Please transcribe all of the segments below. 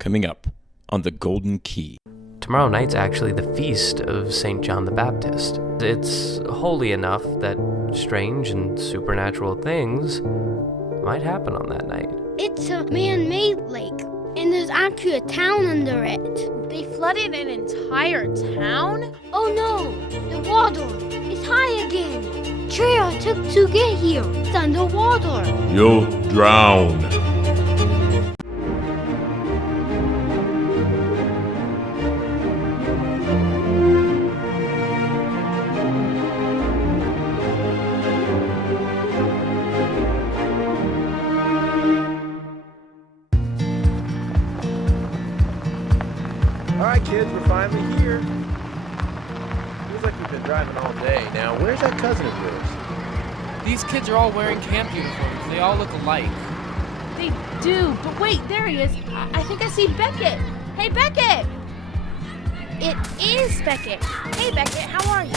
coming up on the Golden Key. Tomorrow night's actually the feast of St. John the Baptist. It's holy enough that strange and supernatural things might happen on that night. It's a man-made lake, and there's actually a town under it. They flooded an entire town? Oh no, the water is high again. Trail took to get here. It's underwater. You'll drown. Alright kids, we're finally here. Feels like we've been driving all day. Now, where's that cousin of yours? These kids are all wearing camp uniforms. They all look alike. They do, but wait, there he is. I think I see Becket. Hey, Becket! It is Becket. Hey, Becket, how are you?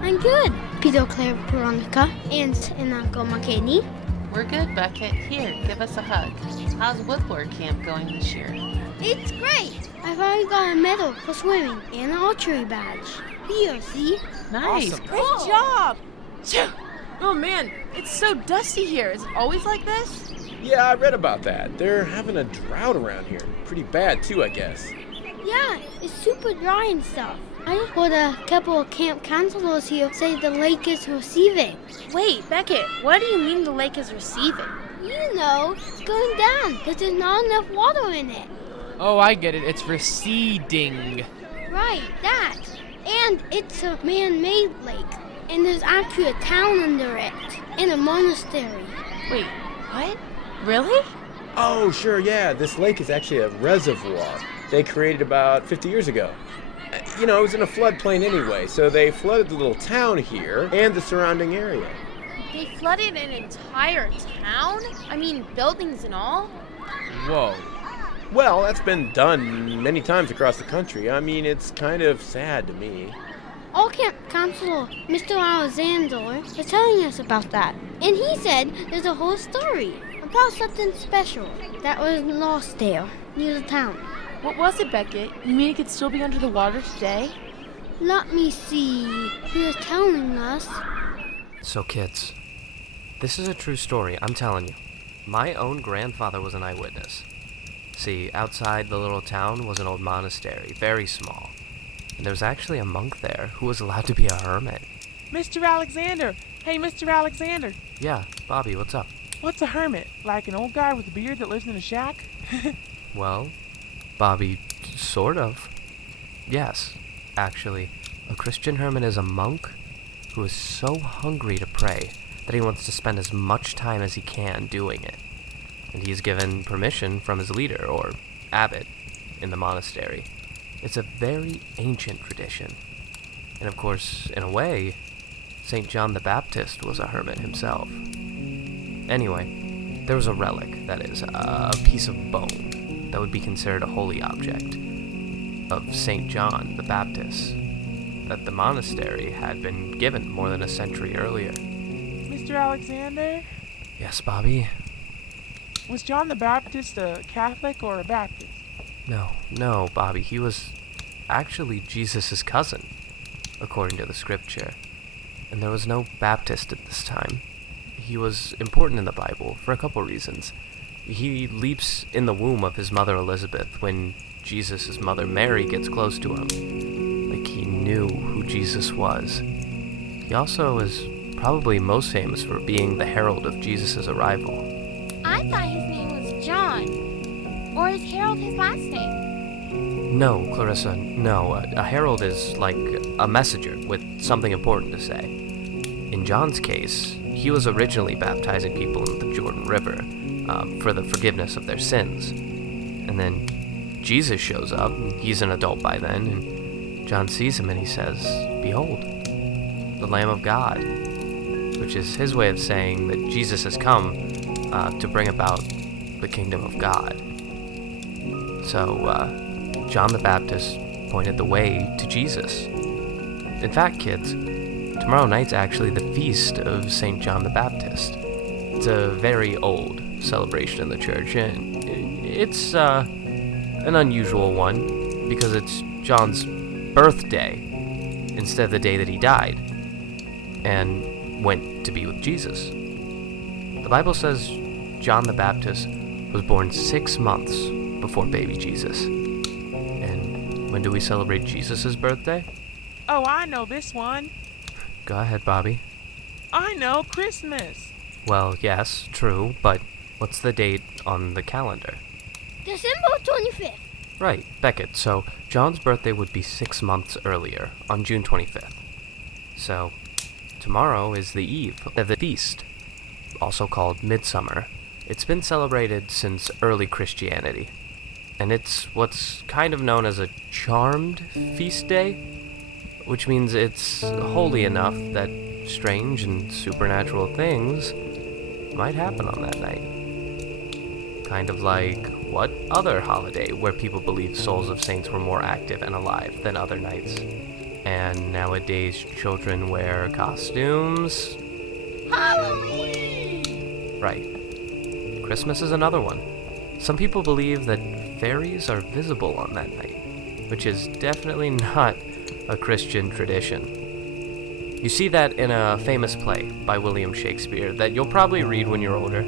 I'm good. Peter, Claire, Veronica, and Uncle McKinney. We're good, Becket. Here, give us a hug. How's Woodward Camp going this year? It's great. I've already got a medal for swimming and an archery badge. Here, see? Nice. Awesome. Great job! Oh man, it's so dusty here. Is it always like this? Yeah, I read about that. They're having a drought around here. Pretty bad too, I guess. Yeah, it's super dry and stuff. I just heard a couple of camp counselors here say the lake is receiving. Wait, Becket, what do you mean the lake is receiving? You know, it's going down because there's not enough water in it. Oh, I get it. It's receding. Right, that. And it's a man-made lake. And there's actually a town under it. And a monastery. Wait, what? Really? Oh, sure, yeah. This lake is actually a reservoir they created about 50 years ago. You know, it was in a floodplain anyway, so they flooded the little town here and the surrounding area. They flooded an entire town? I mean, buildings and all? Whoa. Well, that's been done many times across the country. I mean, it's kind of sad to me. Our camp counselor, Mr. Alexander, was telling us about that. And he said there's a whole story about something special that was lost there, near the town. What was it, Becket? You mean it could still be under the water today? Let me see. He was telling us. So kids, this is a true story, I'm telling you. My own grandfather was an eyewitness. See, outside the little town was an old monastery, very small. And there was actually a monk there who was allowed to be a hermit. Mr. Alexander! Hey, Mr. Alexander! Yeah, Bobby, what's up? What's a hermit? Like an old guy with a beard that lives in a shack? Well, Bobby, sort of. Yes, actually, a Christian hermit is a monk who is so hungry to pray that he wants to spend as much time as he can doing it. And he is given permission from his leader, or abbot, in the monastery. It's a very ancient tradition. And of course, in a way, St. John the Baptist was a hermit himself. Anyway, there was a relic, that is, a piece of bone that would be considered a holy object of St. John the Baptist that the monastery had been given more than a century earlier. Mr. Alexander? Yes, Bobby? Was John the Baptist a Catholic or a Baptist? No, Bobby. He was actually Jesus' cousin, according to the scripture. And there was no Baptist at this time. He was important in the Bible for a couple reasons. He leaps in the womb of his mother Elizabeth when Jesus' mother Mary gets close to him. Like he knew who Jesus was. He also is probably most famous for being the herald of Jesus' arrival. I thought his name was John. Or is Harold his last name? No, Clarissa, no. A herald is like a messenger with something important to say. In John's case, he was originally baptizing people in the Jordan River for the forgiveness of their sins. And then Jesus shows up, he's an adult by then, and John sees him and he says, "Behold, the Lamb of God," which is his way of saying that Jesus has come to bring about the kingdom of God. So, John the Baptist pointed the way to Jesus. In fact, kids, tomorrow night's actually the feast of St. John the Baptist. It's a very old celebration in the church, and it's an unusual one because it's John's birthday instead of the day that he died and went to be with Jesus. The Bible says John the Baptist was born 6 months before baby Jesus. And when do we celebrate Jesus' birthday? Oh, I know this one. Go ahead, Bobby. I know, Christmas. Well, yes, true, but what's the date on the calendar? December 25th. Right, Becket. So John's birthday would be 6 months earlier, on June 25th. So tomorrow is the eve of the feast, also called Midsummer. It's been celebrated since early Christianity, and it's what's kind of known as a charmed feast day, which means it's holy enough that strange and supernatural things might happen on that night. Kind of like what other holiday where people believe souls of saints were more active and alive than other nights? And nowadays children wear costumes. Halloween! Right. Christmas is another one. Some people believe that fairies are visible on that night, which is definitely not a Christian tradition. You see that in a famous play by William Shakespeare that you'll probably read when you're older,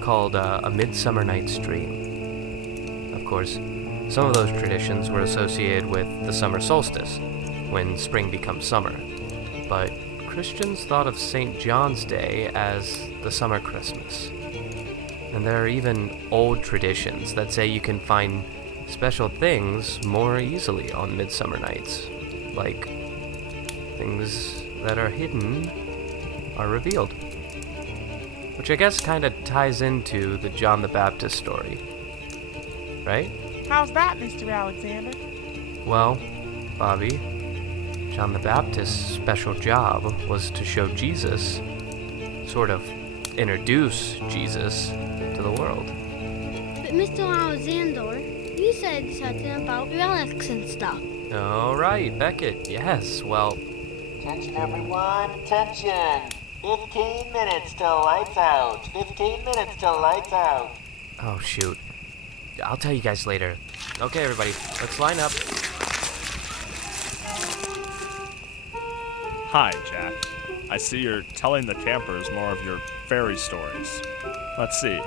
called A Midsummer Night's Dream. Of course, some of those traditions were associated with the summer solstice, when spring becomes summer, but Christians thought of St. John's Day as the summer Christmas. And there are even old traditions that say you can find special things more easily on midsummer nights, like things that are hidden are revealed. Which I guess kind of ties into the John the Baptist story, right? How's that, Mr. Alexander? Well, Bobby, John the Baptist's special job was to show Jesus, sort of introduce Jesus to the world. But Mr. Alexander, you said something about relics and stuff. All right, Becket, yes, well... Attention everyone, attention! 15 minutes till lights out. 15 minutes till lights out. Oh, shoot. I'll tell you guys later. Okay, everybody, let's line up. Hi, Jack. I see you're telling the campers more of your fairy stories. Let's see.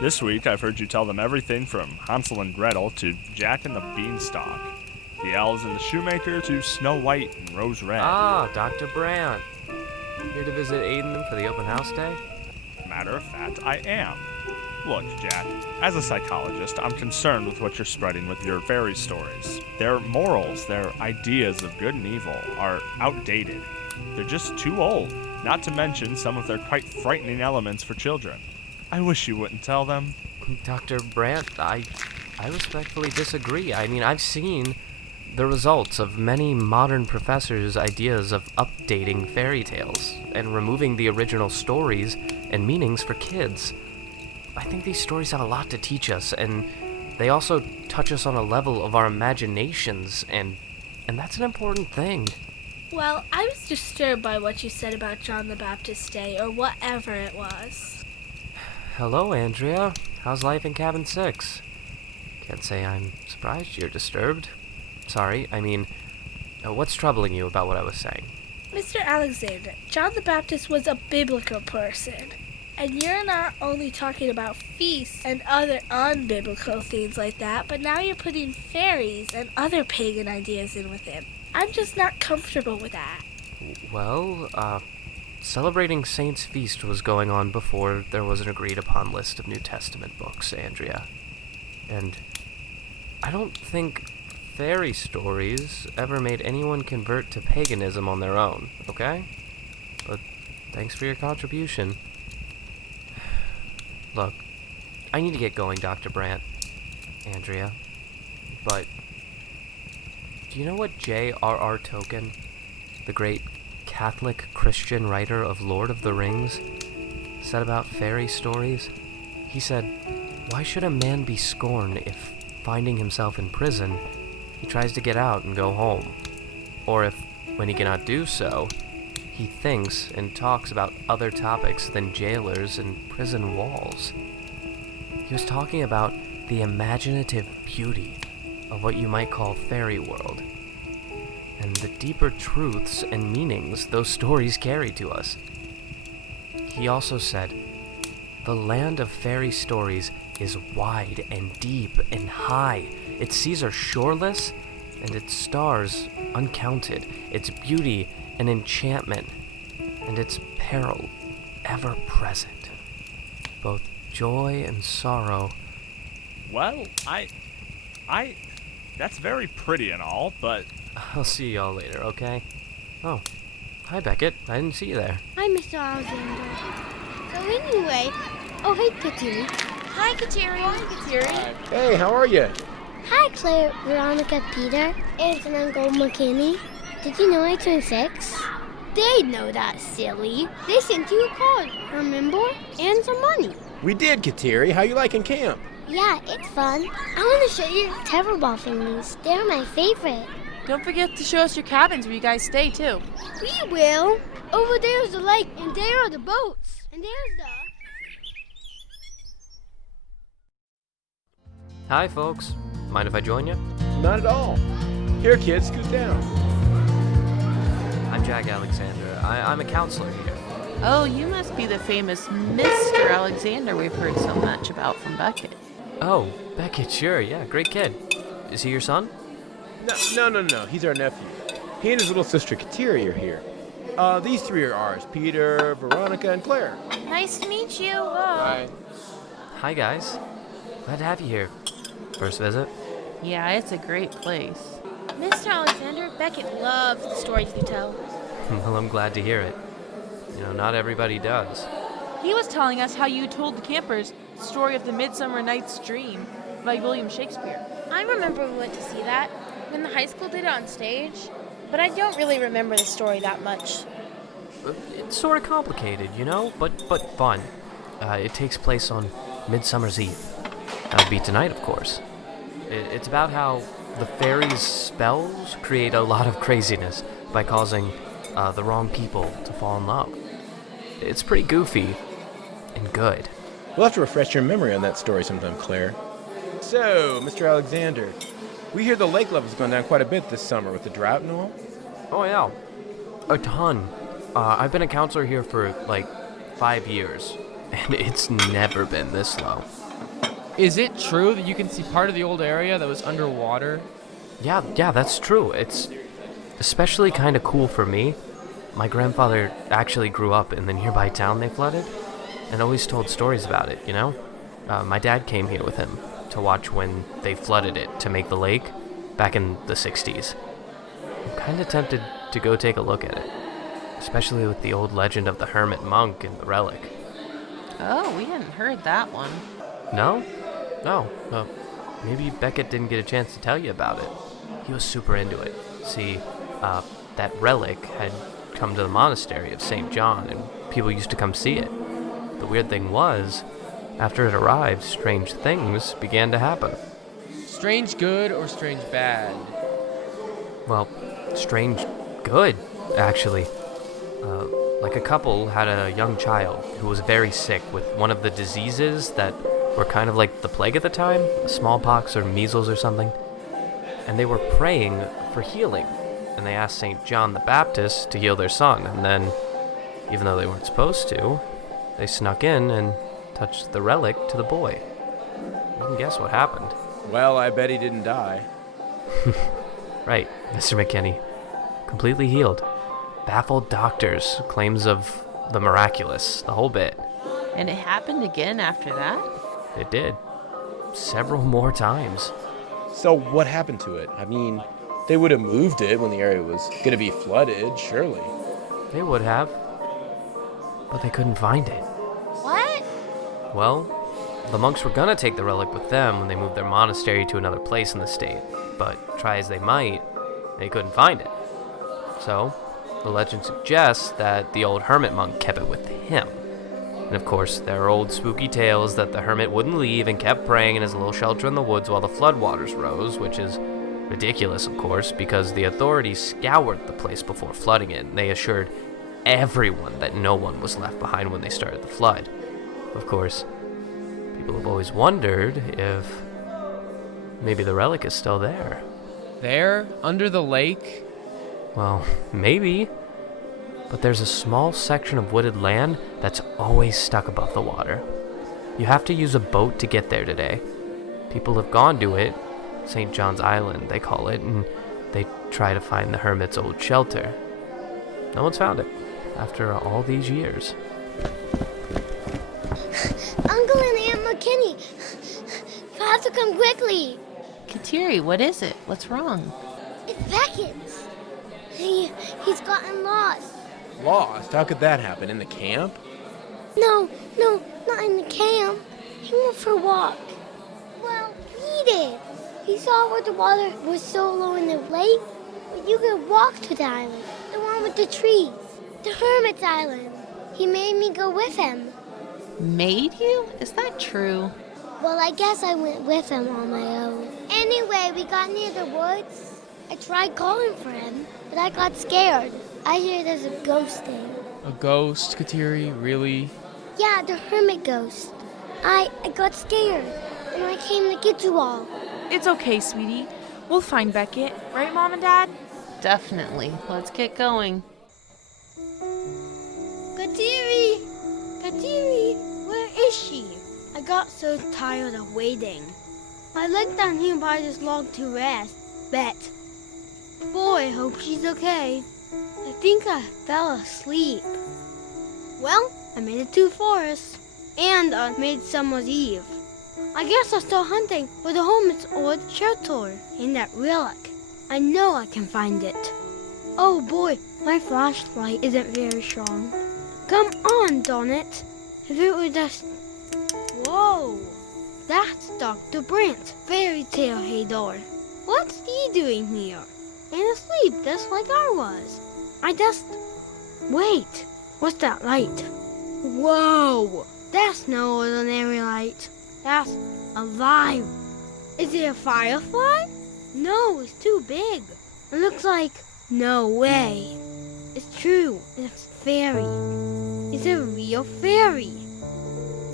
This week I've heard you tell them everything from Hansel and Gretel to Jack and the Beanstalk, the Elves and the Shoemaker to Snow White and Rose Red. Ah, Dr. Brandt. Here to visit Aiden for the open house day? Matter of fact, I am. Look, Jack, as a psychologist, I'm concerned with what you're spreading with your fairy stories. Their morals, their ideas of good and evil, are outdated. They're just too old, not to mention some of their quite frightening elements for children. I wish you wouldn't tell them. Dr. Brandt, I respectfully disagree. I mean, I've seen the results of many modern professors' ideas of updating fairy tales and removing the original stories and meanings for kids. I think these stories have a lot to teach us, and they also touch us on a level of our imaginations, and that's an important thing. Well, I was disturbed by what you said about John the Baptist Day, or whatever it was. Hello, Andrea. How's life in Cabin 6? Can't say I'm surprised you're disturbed. Sorry, I mean, what's troubling you about what I was saying? Mr. Alexander, John the Baptist was a biblical person. And you're not only talking about feasts and other unbiblical things like that, but now you're putting fairies and other pagan ideas in with him. I'm just not comfortable with that. Well, celebrating Saints' Feast was going on before there was an agreed-upon list of New Testament books, Andrea. And I don't think fairy stories ever made anyone convert to paganism on their own, okay? But thanks for your contribution. Look, I need to get going, Dr. Brandt, Andrea, but do you know what J.R.R. Tolkien, the great Catholic Christian writer of Lord of the Rings, said about fairy stories? He said, "Why should a man be scorned if, finding himself in prison, he tries to get out and go home? Or if, when he cannot do so, he thinks and talks about other topics than jailers and prison walls?" He was talking about the imaginative beauty of what you might call fairy world, and the deeper truths and meanings those stories carry to us. He also said, "The land of fairy stories is wide and deep and high. Its seas are shoreless, and its stars uncounted. Its beauty an enchantment, and its peril ever present. Both joy and sorrow." Well, that's very pretty and all, but... I'll see y'all later, okay? Oh, hi Becket. I didn't see you there. Hi, Mr. Alexander. So anyway, oh hey, Kateri. Hi, Kateri. Hi, Kateri. Hey, how are you? Hi, Claire, Veronica, Peter, Aunt and Uncle McKinney. Did you know I turned 6? They know that, silly. They sent you a card, remember? And some money. We did, Kateri. How you liking camp? Yeah, it's fun. I want to show you the tetherball thingies. They're my favorite. Don't forget to show us your cabins where you guys stay, too. We will. Over there's the lake, and there are the boats. And there's the... Hi folks. Mind if I join you? Not at all. Here, kids, scoot down. I'm Jack Alexander. I'm a counselor here. Oh, you must be the famous Mr. Alexander we've heard so much about from Becket. Oh, Becket, sure, yeah, great kid. Is he your son? No. He's our nephew. He and his little sister Kateri are here. These 3 are ours. Peter, Veronica, and Claire. Nice to meet you. Hi. Hi, guys. Glad to have you here. First visit? Yeah, it's a great place. Mr. Alexander, Becket loves the stories you tell. Well, I'm glad to hear it. You know, not everybody does. He was telling us how you told the campers the story of the Midsummer Night's Dream by William Shakespeare. I remember we went to see that when the high school did it on stage, but I don't really remember the story that much. It's sort of complicated, you know, but fun. It takes place on Midsummer's Eve. That would be tonight, of course. It's about how the fairies' spells create a lot of craziness by causing the wrong people to fall in love. It's pretty goofy and good. We'll have to refresh your memory on that story sometime, Claire. So, Mr. Alexander, we hear the lake level's gone down quite a bit this summer with the drought and all. Oh, yeah. A ton. I've been a counselor here for, 5 years, and it's never been this low. Is it true that you can see part of the old area that was underwater? Yeah, that's true. It's especially kind of cool for me. My grandfather actually grew up in the nearby town they flooded, and always told stories about it, you know? My dad came here with him to watch when they flooded it to make the lake back in the 60s. I'm kind of tempted to go take a look at it, especially with the old legend of the hermit monk and the relic. Oh, we hadn't heard that one. No? No. Maybe Becket didn't get a chance to tell you about it. He was super into it. See, that relic had come to the monastery of St. John, and people used to come see it. The weird thing was, after it arrived, strange things began to happen. Strange good or strange bad? Well, strange good, actually. A couple had a young child who was very sick with one of the diseases that were kind of like the plague at the time, smallpox or measles or something. And they were praying for healing, and they asked St. John the Baptist to heal their son, and then, even though they weren't supposed to, they snuck in and touched the relic to the boy. You can guess what happened. Well, I bet he didn't die. Right, Mr. McKinney. Completely healed. Baffled doctors, claims of the miraculous, the whole bit. And it happened again after that? It did. Several more times. So what happened to it? I mean, they would have moved it when the area was going to be flooded, surely. They would have. But they couldn't find it. What? Well, the monks were gonna take the relic with them when they moved their monastery to another place in the state, but try as they might, they couldn't find it. So, the legend suggests that the old hermit monk kept it with him. And of course, there are old spooky tales that the hermit wouldn't leave and kept praying in his little shelter in the woods while the floodwaters rose, which is ridiculous, of course, because the authorities scoured the place before flooding it, and they assured everyone that no one was left behind when they started the flood. Of course, people have always wondered if Maybe the relic is still there. There, under the lake? Well, maybe. But there's a small section of wooded land that's always stuck above the water. You have to use a boat to get there today. People have gone to it, St. John's Island they call it, and they try to find the hermit's old shelter. No one's found it, after all these years. Uncle and Aunt McKinney, you have to come quickly. Kateri, what is it? What's wrong? It's Becket. He's gotten lost. Lost? How could that happen? In the camp? No, not in the camp. He went for a walk. Well, he did. He saw where the water was so low in the lake, but you could walk to the island. The one with the trees. The hermit's island. He made me go with him. Made you? Is that true? Well, I guess I went with him on my own. Anyway, we got near the woods. I tried calling for him, but I got scared. I hear there's a ghost there. A ghost, Kateri? Really? Yeah, the hermit ghost. I got scared, and I came to get you all. It's okay, sweetie. We'll find Becket. Right, Mom and Dad? Definitely. Let's get going. Kateri! Kateri! Where is she? I got so tired of waiting. I looked down here by this log to rest. Beth. Boy, hope she's okay. I think I fell asleep. Well, I made it to the forest. And on Midsummer's Eve. I guess I'm still hunting for the hermit's old shelter in that relic. I know I can find it. Oh boy, my flashlight isn't very strong. Come on, darn it. If it were just... Whoa! That's Dr. Brent, fairy tale Hador. What's he doing here? And asleep just like I was. Wait, what's that light? Whoa! That's no ordinary light. That's alive. Is it a firefly? No, it's too big. It looks like... No way. It's true. It's fairy. It's a real fairy.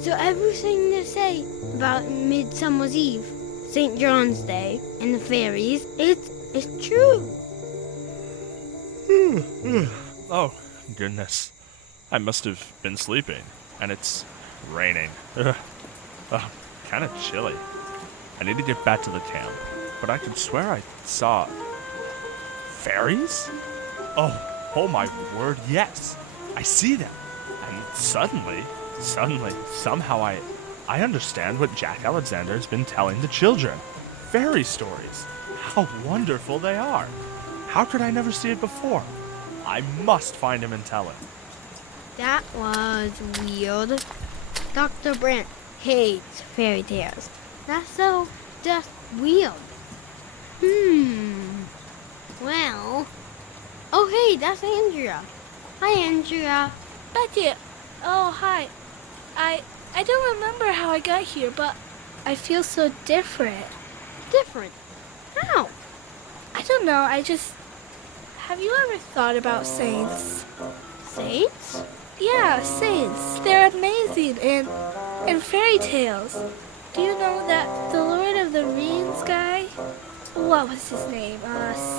So everything they say about Midsummer's Eve, St. John's Day, and the fairies, it's true. Oh, goodness. I must have been sleeping, and it's raining. Kind of chilly. I need to get back to the camp, but I could swear I saw... fairies? Oh my word, yes. I see them. And suddenly, somehow I understand what Jack Alexander has been telling the children. Fairy stories. How wonderful they are. How could I never see it before? I must find him and tell him. That was weird. Dr. Brent hates fairy tales. That's so just weird. Well. Oh, hey, that's Andrea. Hi, Andrea. Becket. Oh, hi. I don't remember how I got here, but I feel so different. Different? How? I don't know, Have you ever thought about saints? Saints? Yeah, saints. They're amazing, and fairy tales. Do you know that the Lord of the Rings guy? What was his name?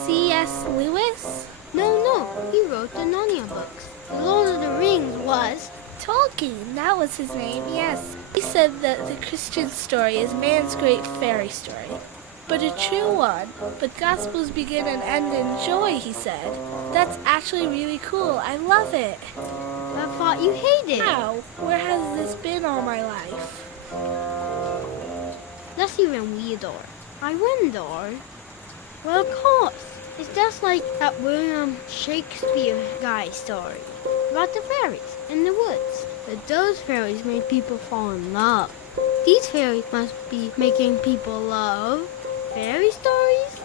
C.S. Lewis? No, he wrote the Narnia books. The Lord of the Rings was... Tolkien, that was his name, yes. He said that the Christian story is man's great fairy story, but a true one. But Gospels begin and end in joy, he said. That's actually really cool. I love it. I thought you hated it. How? Where has this been all my life? That's even weirder. I wonder. Well, of course. It's just like that William Shakespeare guy story about the fairies in the woods. But those fairies made people fall in love. These fairies must be making people love fairy stories?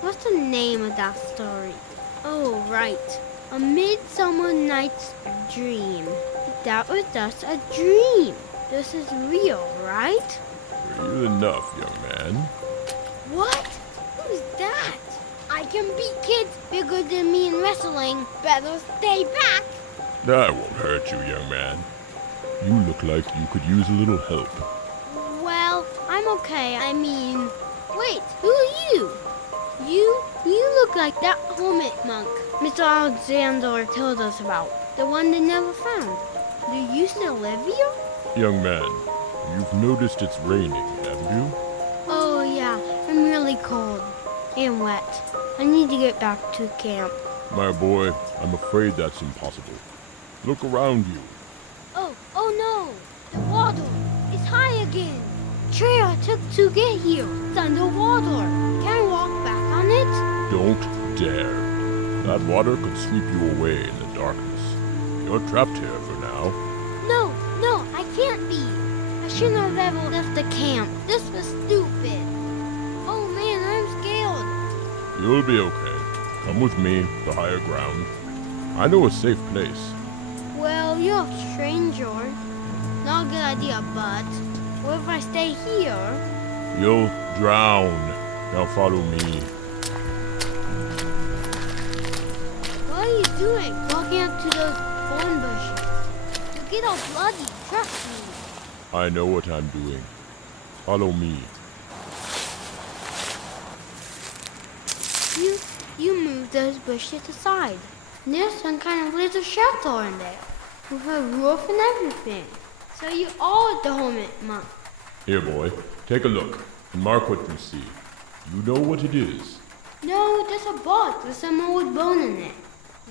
What's the name of that story? Oh, right. A Midsummer Night's Dream. That was just a dream. This is real, right? Real enough, young man. What? Who's that? I can beat kids bigger than me in wrestling. Better stay back. That won't hurt you, young man. You look like you could use a little help. Well, I'm okay. I mean, wait Wait, who are you? You look like that hermit monk Mr. Alexander told us about. The one they never found. Do you still live here? Young man, you've noticed it's raining, haven't you? Oh yeah, I'm really cold and wet. I need to get back to camp. My boy, I'm afraid that's impossible. Look around you. Oh no! The water is high again. Trail I took to get here. It's underwater. Can I walk back on it? Don't dare. That water could sweep you away in the darkness. You're trapped here for now. No, I can't be. I shouldn't have ever left the camp. This was stupid. Oh man, I'm scared. You'll be okay. Come with me to higher ground. I know a safe place. Well, you're a stranger. Not a good idea, but what if I stay here? You'll drown. Now follow me. What are you doing? Walking up to those thorn bushes. You get all bloody. Trust me. I know what I'm doing. Follow me. You move those bushes aside. And there's some kind of little shelter in there. With a roof and everything. So you are the hermit monk. Here, boy. Take a look and mark what you see. You know what it is. No, there's a box with some old bone in it.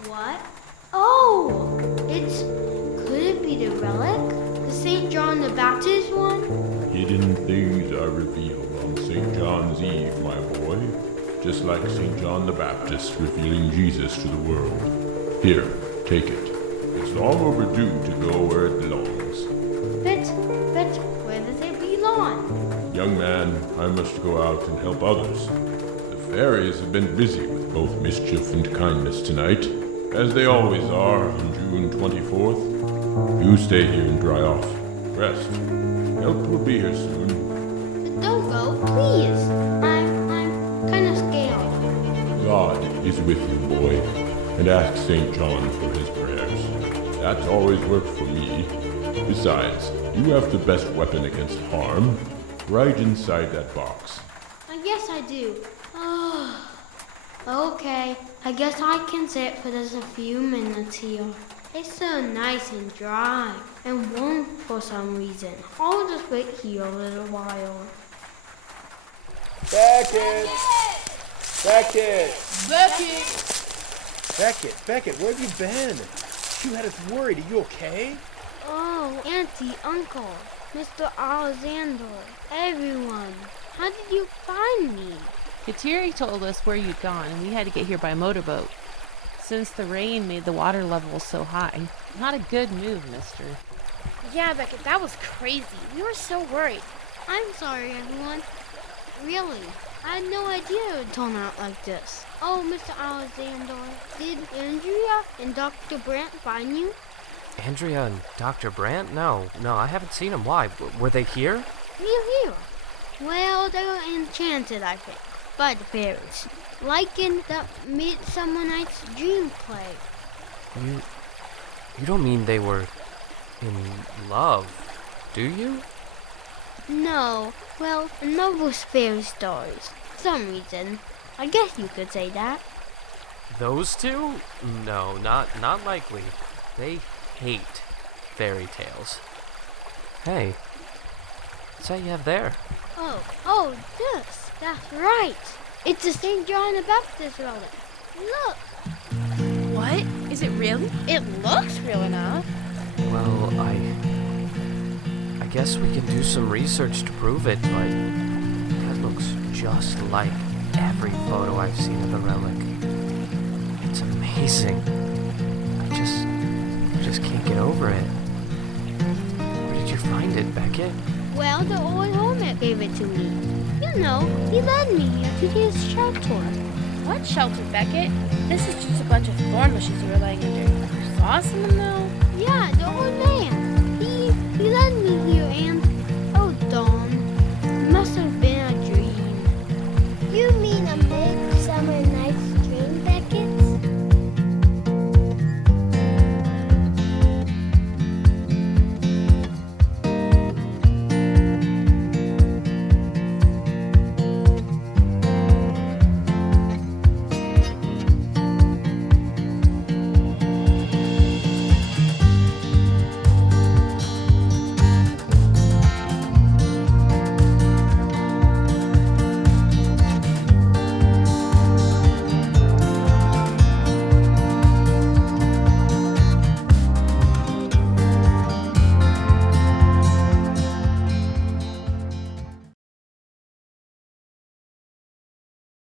What? Oh! Could it be the relic? The St. John the Baptist one? Hidden things are revealed on St. John's Eve, my boy. Just like St. John the Baptist revealing Jesus to the world. Here, take it. It's long overdue to go where it belongs. But where does it belong? Young man, I must go out and help others. The fairies have been busy with both mischief and kindness tonight, as they always are on June 24th. You stay here and dry off. Rest. Help will be here soon. But don't go, please. I'm kind of scared. God is with you, boy, and ask St. John for his prayers. That's always worked for me. Besides, you have the best weapon against harm, right inside that box. I guess I do. Oh, okay. I guess I can sit for just a few minutes here. It's so nice and dry and warm for some reason. I'll just wait here a little while. Becket! Becket! Becket! Becket, where have you been? You had us worried. Are you okay? Oh, Auntie, Uncle, Mr. Alexander, everyone. How did you find me? Kateri told us where you'd gone, and we had to get here by motorboat. Since the rain made the water level so high. Not a good move, mister. Yeah, Becket, that was crazy. We were so worried. I'm sorry, everyone. Really, I had no idea it would turn out like this. Oh, Mr. Alexander, did Andrea and Dr. Brandt find you? Andrea and Dr. Brandt? No, I haven't seen them. Why? Were they here? Here. Well, they were enchanted, I think, by the fairies. Like in the Midsummer Night's Dream play. You don't mean they were in love, do you? No. Well, in most fairy stories, for some reason. I guess you could say that. Those two? No, not likely. They hate fairy tales. Hey, what's that you have there? Oh, this. That's right. It's the St. John the Baptist relic. Look. What? Is it really? It looks real enough. Well, I guess we can do some research to prove it, but that looks just like every photo I've seen of the relic. It's amazing. I just can't get over it. Where did you find it, Becket? Well, the old hermit gave it to me. You know, he led me here to his shelter. What shelter, Becket? This is just a bunch of thorn bushes you were laying under. You saw someone, though? Yeah, the old man. He led me here, and